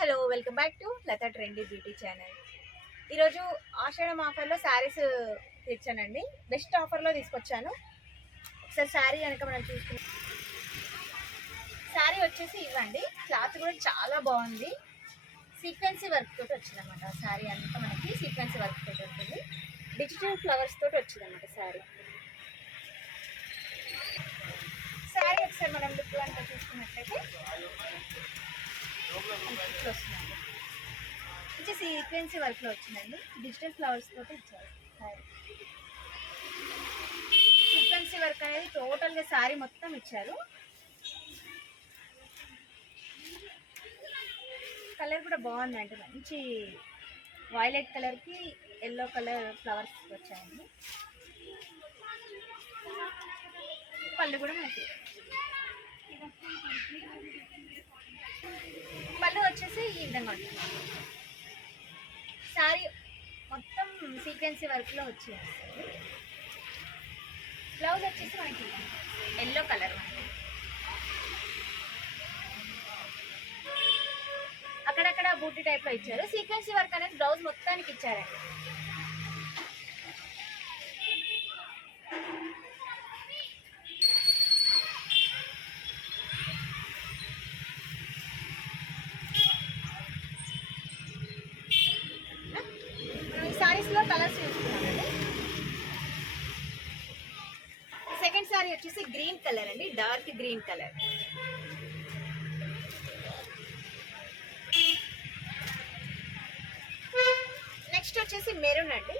Hello welcome back to Latha trendy beauty channel. ఈరోజు ఆషాఢం ఆఫర్లో saris తెచ్చానండి. Best ఆఫర్లో తీసుకొచ్చాను. ఒకసారి శారీ కనుక మనం చూసుకున్నాం, శారీ వచ్చేసి ఇవ్వండి. క్లాత్ కూడా చాలా బాగుంది. సీక్వెన్సీ వర్క్ తోటి వచ్చిందన్నమాట. శారీ అంతా మనకి సీక్వెన్సీ వర్క్ తోటి ఉంటుంది. డిజిటల్ ఫ్లవర్స్ తోటి వచ్చిందన్నమాట శారీ. శారీ ఒకసారి మనం లుక్ అంతా చూసుకున్నట్లయితే వస్తుందండి. మంచి సీక్వెన్సీ వర్క్లో వచ్చిందండి. డిజిటల్ ఫ్లవర్స్ తోటి ఇచ్చారు శారీ. సీక్వెన్సీ వర్క్ అనేది టోటల్గా శారీ మొత్తం ఇచ్చారు. కలర్ కూడా బాగుందండి. మంచి వైలెట్ కలర్కి ఎల్లో కలర్ ఫ్లవర్స్ వచ్చాయండి. పళ్ళు కూడా మనకి పళ్ళు వచ్చేసి ఈ విధంగా ఉంటుంది. శారీ మొత్తం సీక్వెన్సీ వర్క్లో వచ్చేది. బ్లౌజ్ వచ్చేసి మనకి ఎల్లో కలర్. అక్కడక్కడ బూటీ టైప్లో ఇచ్చారు. సీక్వెన్సీ వర్క్ అనేది బ్లౌజ్ మొత్తానికి ఇచ్చారండి. ఈ శారీస్లో కలర్స్ చూస్తున్నామండి. సెకండ్ శారీ వచ్చేసి గ్రీన్ కలర్ అండి, డార్క్ గ్రీన్ కలర్. నెక్స్ట్ వచ్చేసి మెరూన్ అండి.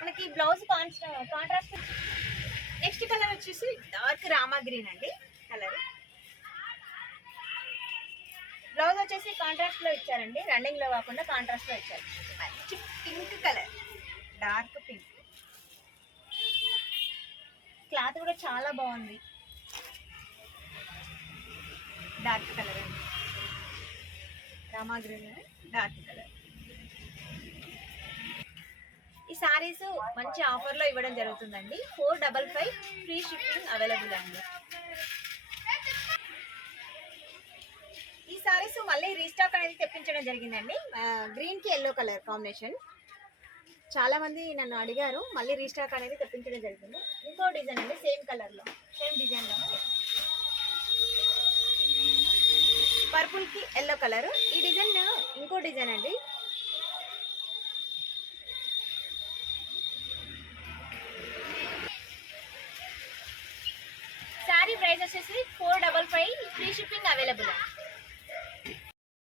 మనకి బ్లౌజ్ కాంట్రాస్ట్. నెక్స్ట్ కలర్ వచ్చేసి డార్క్ రామా గ్రీన్ అండి కలర్. బ్లౌజ్ వచ్చేసి కాంట్రాస్ట్ లో ఇచ్చారండి, రన్నింగ్ లో కాకుండా కాంట్రాస్ట్ లో ఇచ్చారు. మంచి pink colour, dark pink. Cloth కూడా చాలా బాగుంది. డార్క్ కలర్ అండి, రామా గ్రీన్ డార్క్ కలర్. ఈ శారీస్ మంచి ఆఫర్లో ఇవ్వడం జరుగుతుందండి. 455 ఫ్రీ షిప్పింగ్ అవైలబుల్ అండి. ఈ శారీస్ మళ్ళీ రీస్టాక్ అనేది తెప్పించడం జరిగిందండి. గ్రీన్కి ఎల్లో కలర్ కాంబినేషన్. చాలా మంది నన్ను అడిగారు, మళ్ళీ రీస్టాక్ అనేది తెప్పించడం జరిగింది. ఇంకో డిజైన్ అండి, సేమ్ కలర్లో సేమ్ డిజైన్లో పర్పుల్కి ఎల్లో కలర్. ఈ డిజైన్ ఇంకో డిజైన్ అండి. శారీ ప్రైస్ వచ్చేసి 455 ఫ్రీ షిప్పింగ్ అవైలబుల్ అండి.